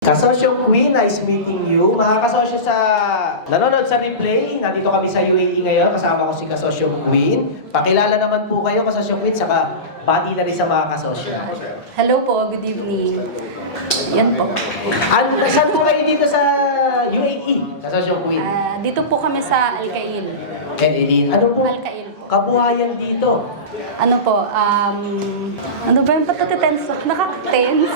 Kasosyo Queen, nice meeting you. Mga kasosyo sa nanonood sa replay, nandito kami sa UAE ngayon. Kasama ko si Kasosyo Queen. Pakilala naman po kayo, Kasosyo Queen, saka bati na rin sa mga kasosyo. Hello po, good evening. Yan po. Saan po kayo dito sa UAE, Kasosyo Queen? Dito po kami sa Al-Qail. Elin, ano po? Al-Qail po. Kabuhayan dito. Ano po, ano ba yung patutitense? Nakaka-tense?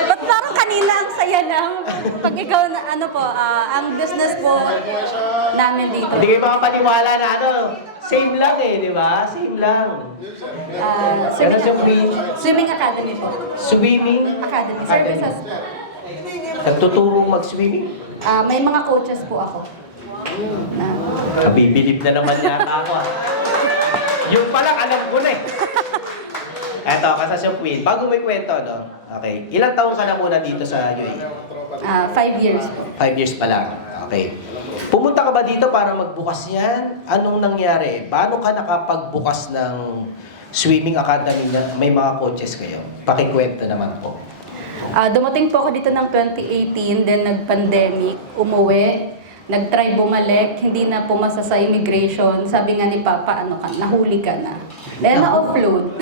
Ba't parang kanina ang saya lang? Pag ikaw na, ano po, ang business po namin dito. Hindi kayo makapaniwala na same lang di ba? Same lang. Kasosyo Queen. Swimming Academy po. Swimming Academy. Services. Nagtuturong mag-swimming. May mga coaches po ako. Kabibilib na naman yata ako. Yung palang alam ko na Eto, Kasosyo Queen. Bago may kwento, no? Okay. Ilang taong ka na muna dito sa UAE? 5 years po. 5 years pa lang. Okay. Pumunta ka ba dito para magbukas yan? Anong nangyari? Paano ka nakapagbukas ng swimming academy na may mga coaches kayo? Pakikwento naman po. Dumating po ako dito ng 2018, then nag-pandemic, umuwi, nag-try bumalik, hindi na pumasa sa immigration. Sabi nga ni Papa, nahuli ka na. Then na-offload.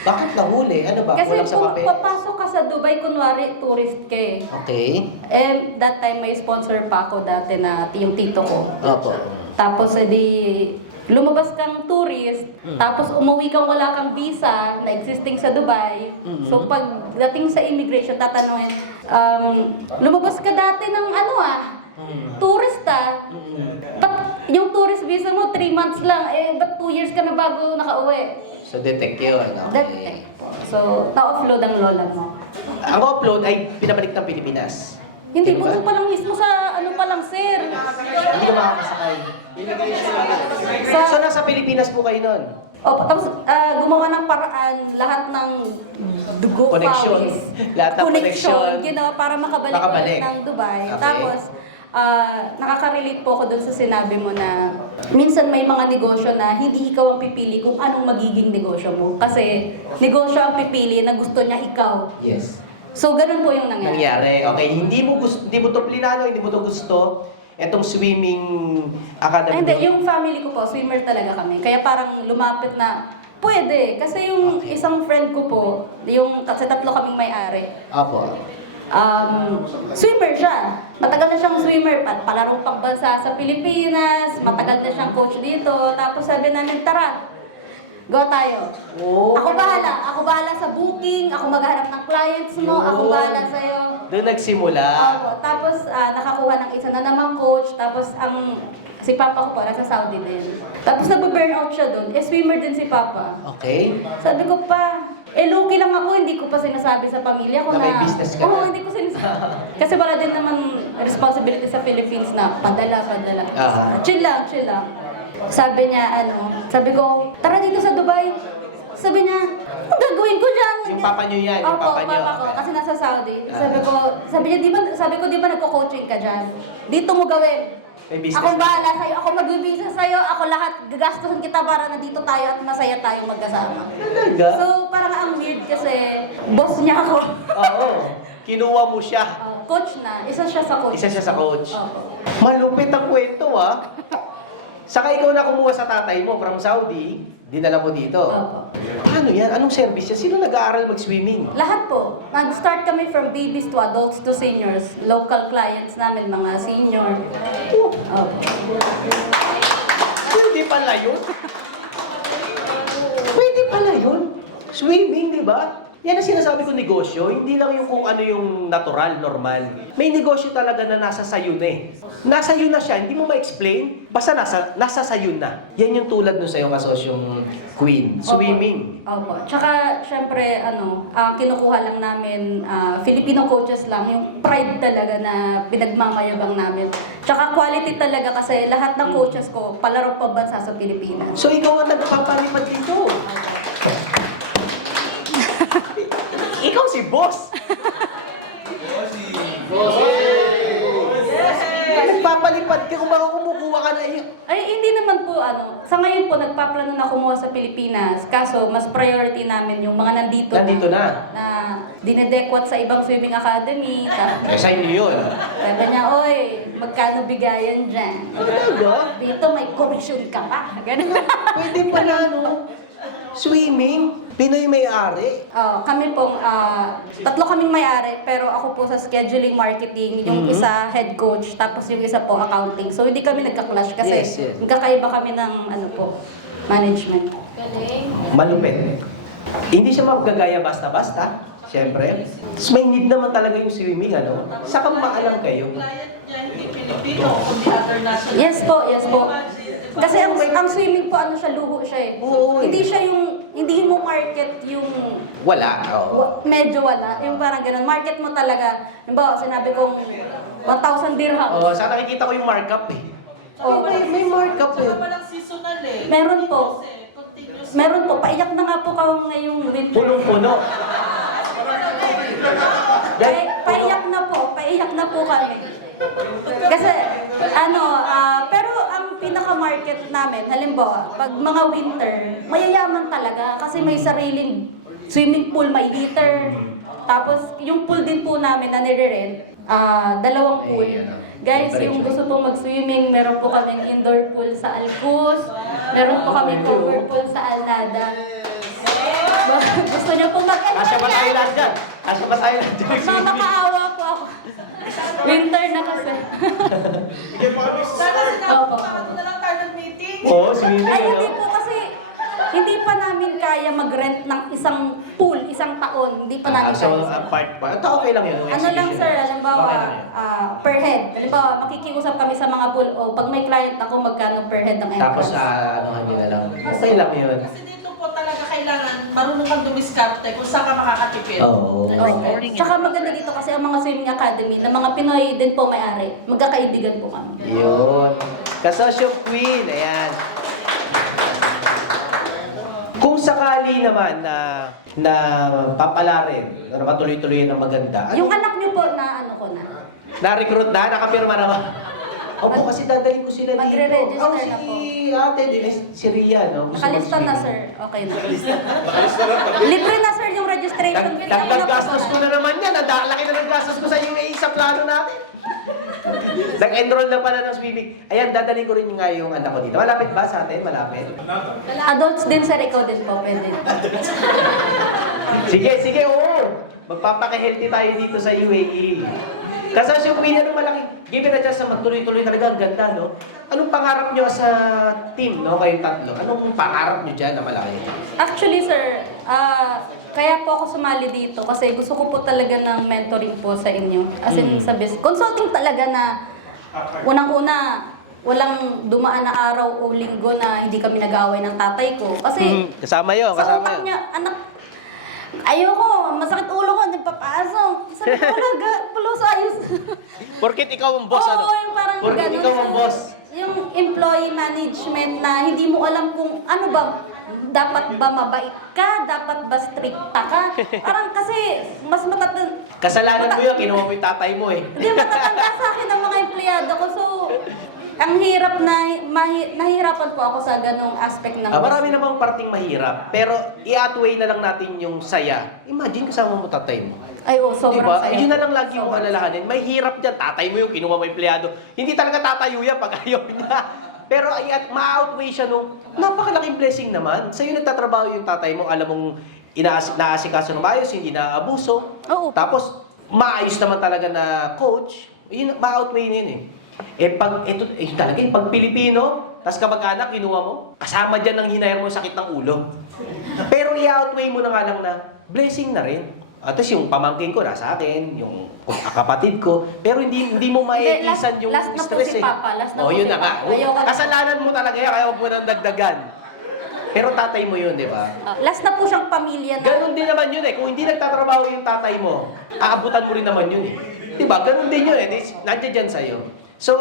Bakit nahuli? Ano ba? Kasi Walang sa kung papel? papasok ka sa Dubai, kunwari tourist ka eh. Okay. That time may sponsor pa ako dati na yung tito ko. Opo. Tapos lumabas kang tourist, tapos umuwi kang wala kang visa na existing sa Dubai. So pagdating sa immigration, tatanungin, lumabas ka dati ng tourist ba't yung tourist visa mo 3 months lang, ba't 2 years ka na bago nakauwi? So, detect yun. Okay. Detect po. So, na-offload ang lola mo. Ang upload ay pinabalik ng Pilipinas. Hindi, puso pa lang mismo sa pa lang, sir. Hindi ka makakasakay. So, nasa Pilipinas po kayo nun? Tapos gumawa ng paraan, lahat ng dugo, Connection. pawis, Lahat ng connection. ginawa para makabalik ng Dubai. Okay. Tapos, nakaka-relate po ako dun sa sinabi mo na minsan may mga negosyo na hindi ikaw ang pipili kung anong magiging negosyo mo. Kasi negosyo ang pipili na gusto niya ikaw. Yes. So, ganun po yung nangyari. Okay, hindi mo to plinano, hindi mo to gusto. Etong swimming academy. Hindi, yung family ko po, swimmer talaga kami. Kaya parang lumapit na, pwede. Kasi yung isang friend ko po, kasi 3 kaming may-ari. Apo. Swimmer siya. Matagal na siyang swimmer, palarong pangbansa sa Pilipinas, matagal na siyang coach dito. Tapos sabi namin, tara, go tayo. Oh. Ako bahala sa booking, ako maghanap ng clients mo, ako bahala sa'yo. Doon nagsimula. Opo. Tapos nakakuha ng isa na namang coach, tapos si Papa ko po, nasa Saudi din. Tapos nababurnout siya doon, swimmer din si Papa. Okay. Sabi ko pa, lucky lang ako, hindi ko pa sinasabi sa pamilya ko Na may business ka na. hindi ko sinasabi. Kasi wala din naman responsibility sa Philippines na padala. Chill lang. Sabi niya, sabi ko, tara dito sa Dubai. Sabi niya, ang gagawin ko dyan? Yung papa niyo yan, yung Opo, papa niyo. papa ko, kasi nasa Saudi. Sabi niya, di ba nagko-coaching ka dyan? Dito mo gawin. May business Ako na. bahala sa'yo, ako magbibisa sa'yo, ako lahat, gagastuhin kita para nandito tayo at masaya tayong magkasama. Talaga? So, parang ang weird kasi, boss niya ako. Oo. Kinuha mo siya. Coach na, isa siya sa coach. Isa siya sa coach. Opo. Malupit ang kwento, Saka ikaw na kumuha sa tatay mo from Saudi, dinala mo dito. Opo. Ano yan? Anong service yan? Sino nag-aaral mag-swimming? Lahat po. Nag-start kami from babies to adults to seniors. Local clients namin, mga senior. Opo. Pwede pala yun. Pwede pala yun. Swimming, di ba? Yan ang sinasabi ko negosyo, hindi lang yung kung ano yung natural, normal. May negosyo talaga na nasa sayo na Nasa yun na siya, hindi mo ma-explain, basta nasa sayo na. Yan yung tulad nun sa'yo kasosyong Queen, swimming. Opo. Tsaka, syempre, kinukuha lang namin, Filipino coaches lang, yung pride talaga na pinagmamayabang namin. Tsaka quality talaga kasi lahat ng coaches ko, palarong pambansa sa Pilipinas. So ikaw ang nagpapalipad dito. Ikaw si boss. Nagpapalipad ka kung baka kumukuha ka Ay, hindi naman po, sa ngayon po, nagpaplano na kumuha sa Pilipinas. Kaso, mas priority namin yung mga nandito na. Na dinedekwat sa ibang swimming academy. Sa inyo yun. Sabi niya, oy, magkano bigayan dyan? Talaga? Dito may commission ka pa. Ganun. Pwede pala, no? Swimming, Pinoy may-ari. Kami pong, tatlo kaming may-ari, pero ako po sa scheduling marketing, yung isa head coach, tapos yung isa po accounting. So hindi kami nagka-clash kasi Yes. magkakaiba kami ng management. Malupit. Hindi siya magagaya basta-basta. Siyempre. Tapos may need naman talaga yung swimming, ano? Saka maalam kayo. Client niya hindi Pilipino, kundi other national. Yes po. Kasi ang swimming po, siya, luho siya eh. Oo, eh. Hindi mo market yung Wala. Oo. medyo wala. Yung parang ganun. Market mo talaga. Halimbawa, sinabi kong 1,000 dirham. Oh, saan nakikita ko yung markup eh. Oh, May markup eh. Saka walang seasonal eh. Meron po. Continuous. Meron po. Paiyak na nga po ngayong winter. Punong-puno. Paiyak na po kami. Kasi, pero ang pinaka-market namin, halimbawa, pag mga winter, mayayaman talaga kasi may sariling swimming pool, may heater. Tapos, yung pool din po namin na nire-rent, 2 pool. Guys, yung gusto pong mag-swimming, meron po kaming indoor pool sa Alcus, meron po kaming cover pool sa Alnada. Gusto niyo po Asya ba tayo lahat dyan? Asya ba tayo lahat dyan? Mamakaawa po ako. Winter na kasi. Sana sinabi Opo. ko, bakit na lang tayo nag-meeting? Oo, swimming. Ay, ano? hindi po kasi hindi pa namin kaya mag-rent ng isang pool, isang taon. Hindi pa namin So, kaya. part. Ito okay lang yun. yung Ano lang exhibition. sir, halimbawa, Okay lang yun. per head. Halimbawa, makikiusap kami sa mga pool, o pag may client ako, magkano per head ng Tapos, entrance. ano nyo na lang. Okay lang yun. Kasi dito po talaga kailangan marunong kang dumiskarte kung saan ka makakatipid. Oo. Okay. Tsaka maganda dito kasi ang mga swimming academy na mga Pinoy din po may-ari, magkakaibigan po kami. Yun. Kasosyo Queen, ayan. Kung sakali naman na papalarin, na matuloy-tuloy ng maganda, Yung anak niyo po na ko na. na-recruit na, nakapirma na ba? Opo, kasi dadalhin ko sila dito. Magre-register Oh, na si ate, si Ria, no? Gusto Nakalista na mag-swimming. sir. Okay na. Libre na sir yung registration. Pwede ako Dagdag gastos ko na na naman yan. Ang laki na ng gastos ko sa UAE sa plano natin. Nag-enroll na pala ng swimming. Ayan, dadalhin ko rin nga yung anak ko dito. Malapit ba sa atin? Malapit? Adults din sir, ikaw din po. Pwede. Sige, oo. Magpapaka-healthy tayo dito sa UAE. Kasi yung Queen, anong malaki, given na dyan sa magtuloy-tuloy talaga, ang ganda, no? Anong pangarap nyo sa team, no? Kayong tatlo. Anong pangarap nyo dyan na malaki? Actually sir, kaya po ako sumali dito kasi gusto ko po talaga ng mentoring po sa inyo. As in sa business. Consulting talaga na unang-una, walang dumaan na araw o linggo na hindi kami nag-away ng tatay ko. Kasi Kasama yun, sa utak niya, anak, ayoko, masakit ulo ko, hindi papasok. Sabi ko, wala, pulos ayos. Porkit ikaw ang boss, ano? Oo, yung parang Porkit ganun. ikaw ang boss. Yung employee management na hindi mo alam kung ano ba, dapat ba mabait ka, dapat ba stricta ka. Parang kasi, mas matatanda. Kasalanan mo yun, kinuha mo yung tatay mo eh. Hindi, matatanda sa akin ang mga empleyado ko. So, ang hirap nahihirapan po ako sa ganong aspect ng Marami namang parting mahirap, pero i-outweigh na lang natin yung saya. Imagine kasama mo tatay mo. Ay, sobrang Diba? saya. Yun na lang lagi yung alalahanin. May hirap dyan. Tatay mo yung kinuha mo empleyado. Hindi talaga tatayo yan pag ayaw niya. Pero ma-outweigh siya nung napakalaking blessing naman. Sa'yo nagtatrabaho yung tatay mo. Alam mong naasikaso ng maayos, hindi na-abuso. Oo. Tapos, maayos naman talaga na coach. Yun, ma-outweigh na yun eh. Pag Pilipino, tas kamag-anak, kinuha mo, kasama dyan ng hinayar mo sakit ng ulo. Pero i-outweigh mo na nga lang na blessing na rin. At yung pamangkin ko nasa akin, yung kapatid ko, pero hindi mo maiisan yung last na po stress si Papa, last na po yun si na nga. Papa. Ayoko na. Kasalanan mo talaga yan, kaya huwag mo nang dagdagan. Pero tatay mo yun, di ba? Last na po siyang pamilya na. Ganon din naman yun eh. Kung hindi nagtatrabaho yung tatay mo, aabutan mo rin naman yun eh. Di ba? Ganon din yun eh. Nandiyan dyan sa'yo. So,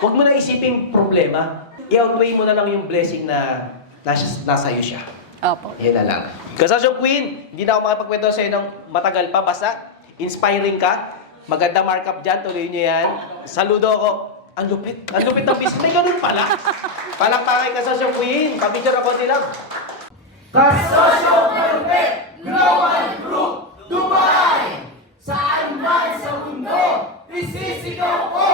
huwag mo na isiping problema. I-outweigh mo na lang yung blessing na nasa'yo siya. Opo. Yan na lang. Kasosyo Queen, hindi na ako makapagkwento sa'yo ng matagal pa. Basta, inspiring ka. Maganda markup dyan. Tuloy nyo yan. Saludo ako. Ang lupit. Ang lupit ng business. May ganun pala. Palakpakin ka sa Queen. Pabidyo na konti lang. Kasosyo Malupit Global Group Dubai! Saan man sa mundo, isisigaw ko